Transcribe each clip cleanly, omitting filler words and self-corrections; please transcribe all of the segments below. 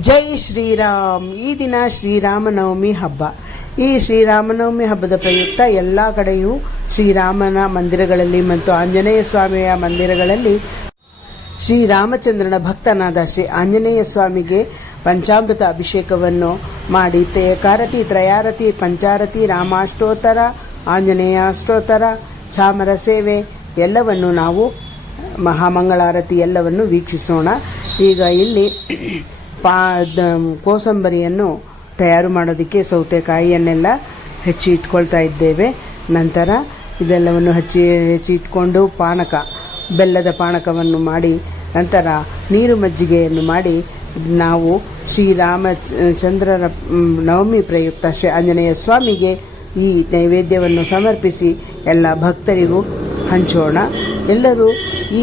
ಜೈ ಶ್ರೀರಾಮ್. ಈ ದಿನ ಶ್ರೀರಾಮನವಮಿ ಹಬ್ಬ. ಈ ಶ್ರೀರಾಮನವಮಿ ಹಬ್ಬದ ಪ್ರಯುಕ್ತ ಎಲ್ಲ ಕಡೆಯೂ ಶ್ರೀರಾಮನ ಮಂದಿರಗಳಲ್ಲಿ ಮತ್ತು ಆಂಜನೇಯ ಸ್ವಾಮಿಯ ಮಂದಿರಗಳಲ್ಲಿ ಶ್ರೀರಾಮಚಂದ್ರನ ಭಕ್ತನಾದ ಶ್ರೀ ಆಂಜನೇಯ ಸ್ವಾಮಿಗೆ ಪಂಚಾಮೃತ ಅಭಿಷೇಕವನ್ನು ಮಾಡಿ ಏಕಾರತಿ, ತ್ರಯಾರತಿ, ಪಂಚಾರತಿ, ರಾಮಾಷ್ಟೋತ್ತರ, ಆಂಜನೇಯಾಷ್ಟೋತ್ತರ, ಚಾಮರ ಸೇವೆ ಎಲ್ಲವನ್ನು ನಾವು ಮಹಾಮಂಗಳಾರತಿ ಎಲ್ಲವನ್ನು ವೀಕ್ಷಿಸೋಣ. ಈಗ ಇಲ್ಲಿ ಕೋಸಂಬರಿಯನ್ನು ತಯಾರು ಮಾಡೋದಕ್ಕೆ ಸೌತೆಕಾಯಿಯನ್ನೆಲ್ಲ ಹೆಚ್ಚಿ ಇಟ್ಕೊಳ್ತಾ ಇದ್ದೇವೆ. ನಂತರ ಇದೆಲ್ಲವನ್ನು ಹೆಚ್ಚಿ ಇಟ್ಕೊಂಡು ಬೆಲ್ಲದ ಪಾನಕವನ್ನು ಮಾಡಿ ನಂತರ ನೀರು ಮಜ್ಜಿಗೆಯನ್ನು ಮಾಡಿ ನಾವು ಶ್ರೀರಾಮಚಂದ್ರನ ನವಮಿ ಪ್ರಯುಕ್ತ ಶ್ರೀ ಆಂಜನೇಯ ಸ್ವಾಮಿಗೆ ಈ ನೈವೇದ್ಯವನ್ನು ಸಮರ್ಪಿಸಿ ಎಲ್ಲ ಭಕ್ತರಿಗೂ ಹಂಚೋಣ. ಎಲ್ಲರೂ ಈ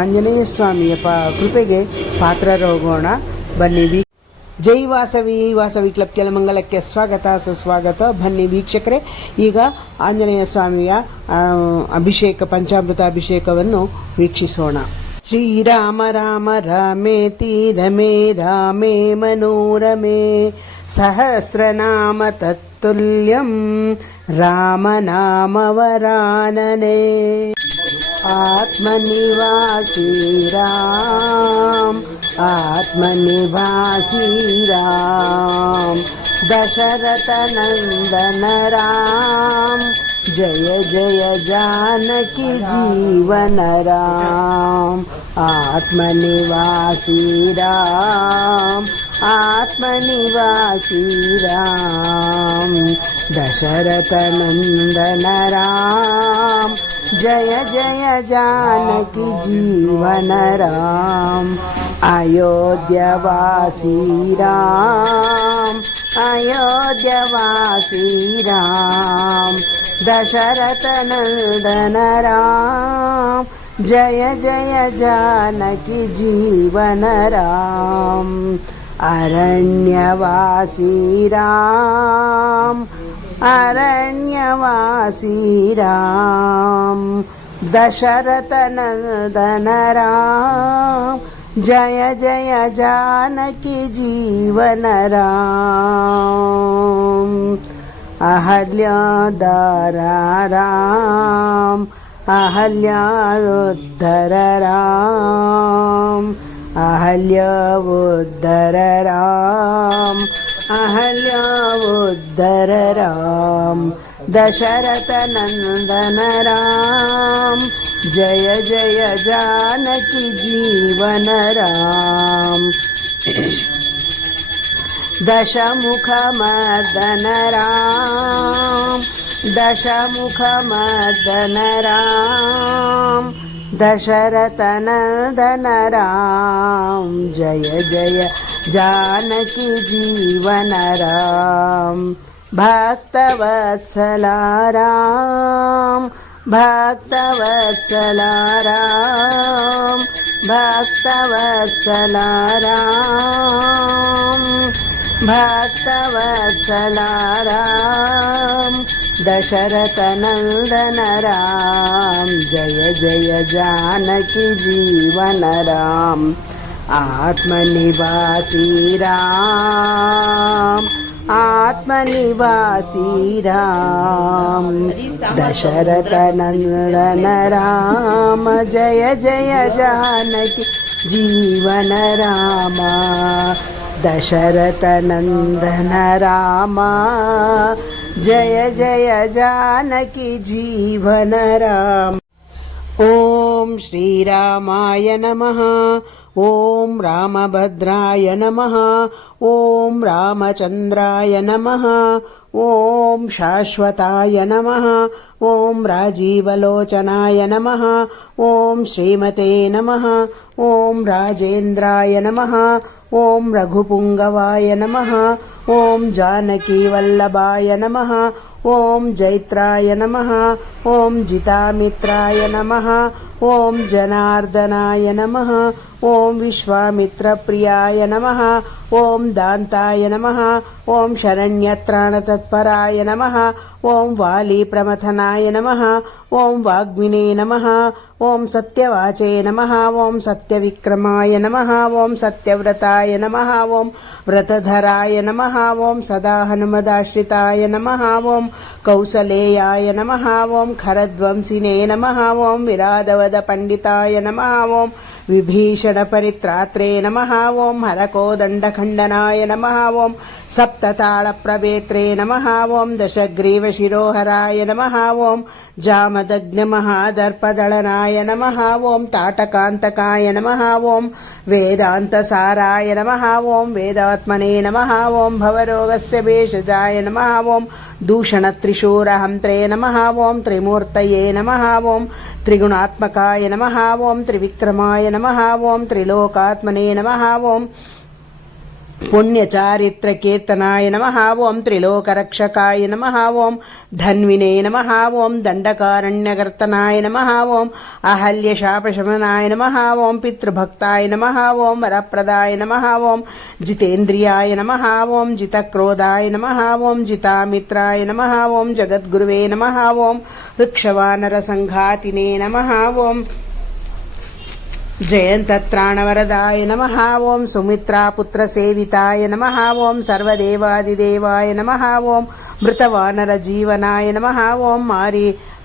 ಆಂಜನೇಯ ಸ್ವಾಮಿಯ ಕೃಪೆಗೆ ಪಾತ್ರರಾಗೋಣ. ಬನ್ನಿ. ಜೈ ವಾಸವಿ ಕ್ಲಬ್ ಕೆಲಮಂಗಲಕ್ಕೆ ಸ್ವಾಗತ, ಸುಸ್ವಾಗತ. ಬನ್ನಿ ವೀಕ್ಷಕರೇ, ಈಗ ಆಂಜನೇಯ ಸ್ವಾಮಿಯ ಪಂಚಾಮೃತ ಅಭಿಷೇಕವನ್ನು ವೀಕ್ಷಿಸೋಣ. ಶ್ರೀರಾಮ ರಾಮ ರಾಮೇತಿ ರಮೇ ರಾಮೇ ಮನೋರಮೇ ಸಹಸ್ರನಾಮ ತತ್ತುಲ್ಯಂ ರಾಮನಾಮ ವರಾನನೆ. ಆತ್ಮನಿವಾಸಿ ರಾಮ್, ಆತ್ಮನಿವಾಸಿ ರಾಮ್, ದಶರಥ ನಂದನ ರಾಮ್, ಜಯ ಜಯ जानकी जीवन राम. आत्मनिवासी राम, आत्मनिवासी राम, दशरथ नंदन राम, जय जय जानकी जीवन राम. अयोध्यवासी राम, अयोध्यवासी राम, दशरथ नंदन राम, जय जय जानकी जीवन राम. अरण्यवासी राम, अरण्यवासी राम, दशरथ नंदन राम, जय जय जानकी जीवन राम. अहल्याधर राम, अहल्याउद्धर राम, अहल्याउद्धर राम, अहल्याउद्धर राम, दशरथ नंदन राम, जय जय जानकी जीवन राम. दशमुख मर्दन राम, दशमुख मर्दन राम, दशरथ नंदन राम, जय जय जानकी जीवन राम. भक्तवत्सला राम, भक्तवत्सला राम, भक्तवत्सला राम, भक्तवत्सला राम, दशरथ नंदन राम, जय जय जानकी जीवन राम. आत्मनिवासी राम, आत्मनिवासी राम, दशरथ नंदन राम, जय जय जानकी जीवन राम. दशरथ नंदन राम, जय जय जानकी जीवन राम. ओम श्रीरामाय नमः. ओम रामभद्राय नमः. ओम रामचंद्राय नमः. ओम शाश्वताय नमः. ओम राजीवलोचनाय नमः. ओम श्रीमते नमः. ओम राजेन्द्राय नमः. ओम रघुपुंगवाय नमः. ओम जानकीवल्लभाय नमः. ओम जैत्राय नमः. ओम जितामित्राय नमः. ओम जनार्दनाय नमः. ఓం విశ్వామిత్రప్రియాయ నమః. ఓం దాంతాయ నమః. ఓం శరణ్యత్రాణతత్పరాయ నమః. ఓం వాలీప్రమథనాయ నమః. ఓం వాగ్మినే నమః. ఓం సత్యవాచే నమః. ఓం సత్యవిక్రమాయ నమః. ఓం సత్యవ్రతాయ నమః. ఓం వ్రతధరాయ నమః. ఓం సదా హనుమదాశ్రితాయ నమః. ఓం కౌసలేయాయ నమః. ఓం ఖరధ్వంసినే నమః. ఓం విరాధవద పండితాయ నమః. ఓం విభీషణ పరిత్రాత్రే నమః. ఓం హరకోదండఖండనాయ నమః. ఓం సప్తతాళ ప్రభేత్రే నమః. ఓం దశగ్రీవ శిరోహరాయ నమః. ఓం జామదగ్న మహాదర్పదళనాయ నమః. ఓం తాటకాంతకాయ నమః. ఓం వేదాంతసారాయ నమః. ఓం వేదాత్మనే నమః. ఓం భవరోగస్య భేషజాయ నమః. ఓం దూషణత్రిశూరహంత్రే నమః. ఓం త్రిమూర్తయే నమః. ఓం త్రిగుణాత్మకాయ నమః. ఓం త్రివిక్రమాయ నమః. ఓం త్రిలోకాత్మనే నమః. ఓం పుణ్యచారిత్రకీర్తనాయ నమః. ఓం త్రిలోకరక్షకాయ నమః. ఓం ధన్వినే నమః. ఓం దండకారణ్యకర్తనాయ నమః. ఓం అహల్యశాపశమనాయ నమః. ఓం పితృభక్తాయ నమః. ఓం వరప్రదాయ నమః. ఓం జితేంద్రియాయ నమః. ఓం జితక్రోధాయ నమః. ఓం జితామిత్రాయ నమః. ఓం జగద్గురువే నమః. ఓం వృక్షవానరసంఘాతినే నమః. ఓం జయంతత్రాణవరదాయ నమః. ఓం సుమిత్రాపుత్రసేవితాయ నమః. ఓం సర్వదేవాదిదేవాయ నమః. ఓం మృతవానరజీవనాయ నమః. ఓం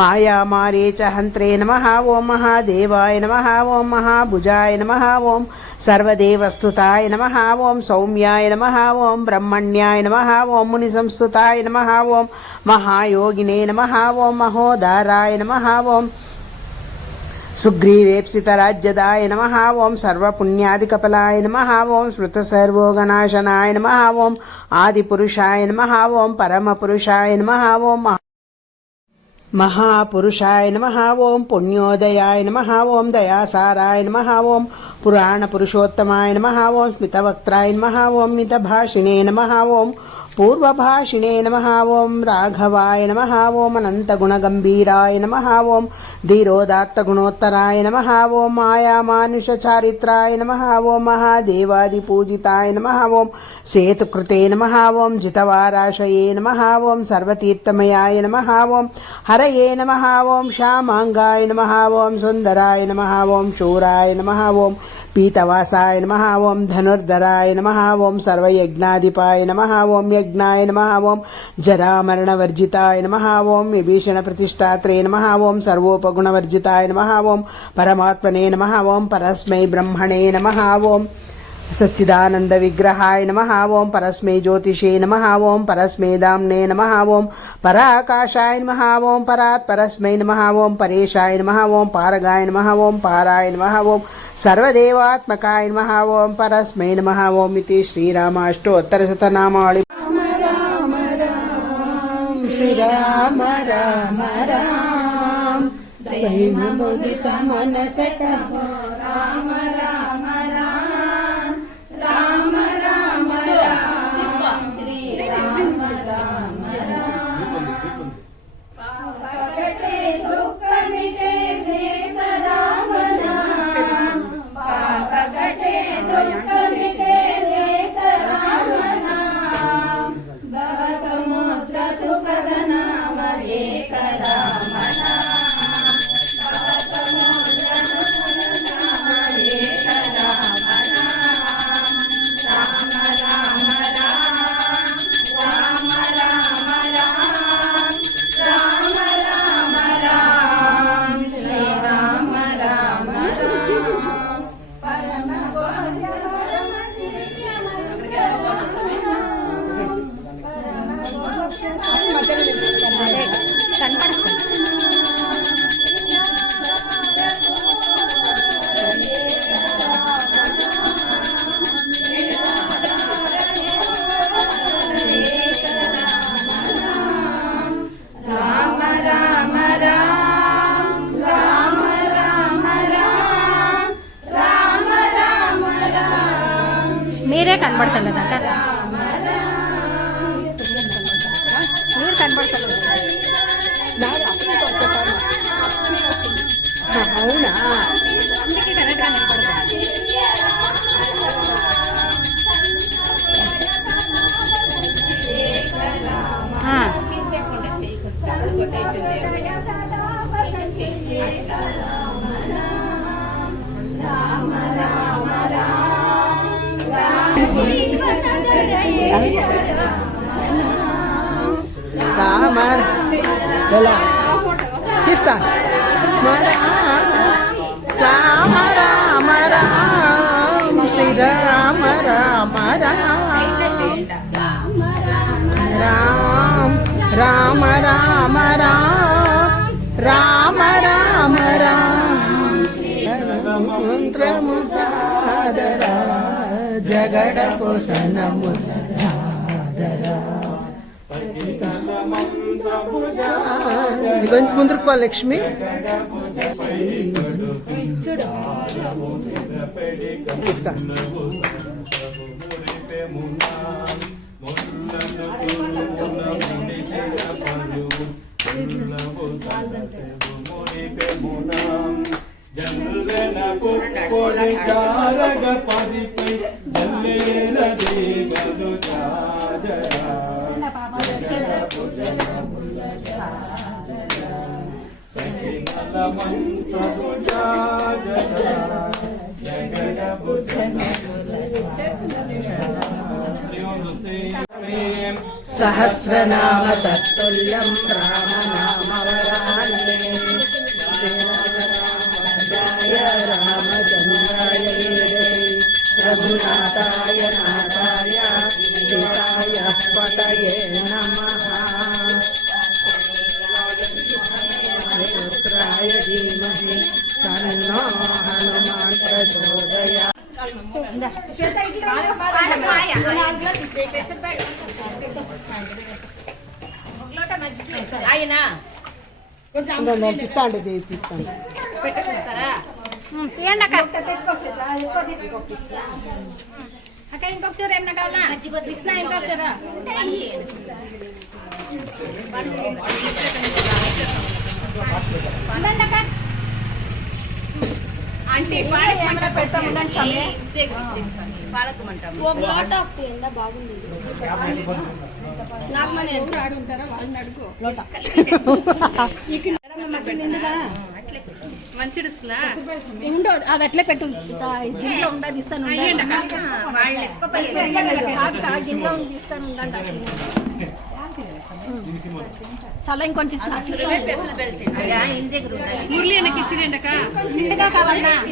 మాయామారీచహంత్రే నమః. ఓం మహాదేవాయ నమః. ఓం మహాభుజాయ నమః. ఓం సర్వదేవస్తుతాయ నమః. ఓం సౌమ్యాయ నమః. ఓం బ్రహ్మణ్యాయ నమః. ఓం మునిసంస్తుతాయ నమః. ఓం మహాయోగినే నమః. ఓం మహోదారాయ నమః. ఓం సుగ్రీవేప్సితరాజ్యదాయ నమః. ఓం సర్వపుణ్యాదికపలాయ నమః. ఓం స్మృతసర్వోగనాశనాయ నమః. ఓం ఆదిపురుషాయ నమః. ఓం పరమపురుషాయ నమః. ఓం మహాపురుషాయ నమః. ఓం పుణ్యోదయాయ నమః. ఓం దయాసారాయ నమః. ఓం పురాణపురుషోత్తమాయ నమః. ఓం స్మితవక్త్రాయ నమః. ఓం మితభాషిణే నమః. ఓం పూర్వభాషిణే నమః. ఓం రాఘవాయ నమః. ఓం అనంతగుణగంభీరాయ నమః. ఓం ధీరోదాత్తగుణోత్తరాయ నమః. ఓం మాయామానుషచారిత్రాయ నమః. ఓం మహాదేవాదిపూజితాయ నమః. ఓం సేతుకృతే నమః. ఓం జితవారాశయే నమః. ఓం సర్వతీర్థమయాయ నమః. ఓం హరయే నమః. ఓం శ్యామాంగాయ నమః. ఓం సుందరాయ నమః. ఓం శూరాయ నమః. ఓం పీతవాసాయ నమః. ఓం ధనుర్ధరాయ నమః. ఓం సర్వయజ్ఞాధిపాయ నమః. ఓం యజ్ఞాయ నమః. ఓం జరామరణవర్జితాయ నమః. ఓం విభీషణ ప్రతిష్టాత్రే నమః. ఓం సర్వోపగుణవర్జితాయ నమః. ఓం పరమాత్మనే నమః. ఓం పరస్మై బ్రహ్మణే నమః. ఓం సచ్చిదానంద విగ్రహాయ నమః. ఓం పరస్మై జ్యోతిషే నమః. ఓం పరస్మై దామ్నే నమః. ఓం పరాకాశాయ నమః. ఓం పరాత్పరస్మై నమః. ఓం పరేశాయ నమః. ఓం పారగాయ నమః. ఓం పారాయ నమః. ఓం సర్వదేవాత్మకాయ నమః. ఓం పరస్మై నమః. ఓం ఇతి శ్రీరామాష్టోత్తరశతనామావళి. రామ రామ శ్రీరామ రామ రామ ప్రేమముదిత మనసక రామ రామ రామ రామ రామ రామ శ్రీ రామ రామ రామ పాపకటే దుఃఖమిటే దేత రామ నామ పాపకటే దుఃఖమిటే దేత రామ నామ భవ సముద్ర సుఖద నామ ఏక రామ నామ మీరే కనబడతలేదా అక్క? మీరు కనబడతలేదు. అవునా? అందుకే కరెక్ట్గా కనబడతారు. ఎలా తీస్తా రామ రామ రామ శ్రీరామ రామ రామ రామ రామ రామ రామ రామ మంత్రము సాదరా జగడ పోషణము సాదరా కొంచెం ముందుకు పో లక్ష్మి తీస్తా సహస్రనామ తత్తుల్యం రామనామవరాణే రామచంద్రాయ రఘునాథాయ నాథాయ సీతాయ పతయే నమః పుత్రాయ ధీమహి తన్నో హనుమాన్ ప్రచోదయాత్. తీస్తాండి తీస్తాను తీయండి అక్క అక్క ఇంకొకసారి ఏమన్నా కావాలా ఇస్తున్నా ఇంకొకసారా ఉండండి అక్క అంటే పెట్టామంటే బాగుంది నాకు మన ఎవరు ఆడి ఉంటారా వాళ్ళని అడుగు ఉండదు అది అట్లే పెట్టు గిన్నెలో ఉండదు ఇస్తాను గిన్నెలో తీస్తాను ఉండండి చాలా ఇంకొంచెం మురళి వెనక్కి ఇచ్చిరండి అక్క కావాలన్నా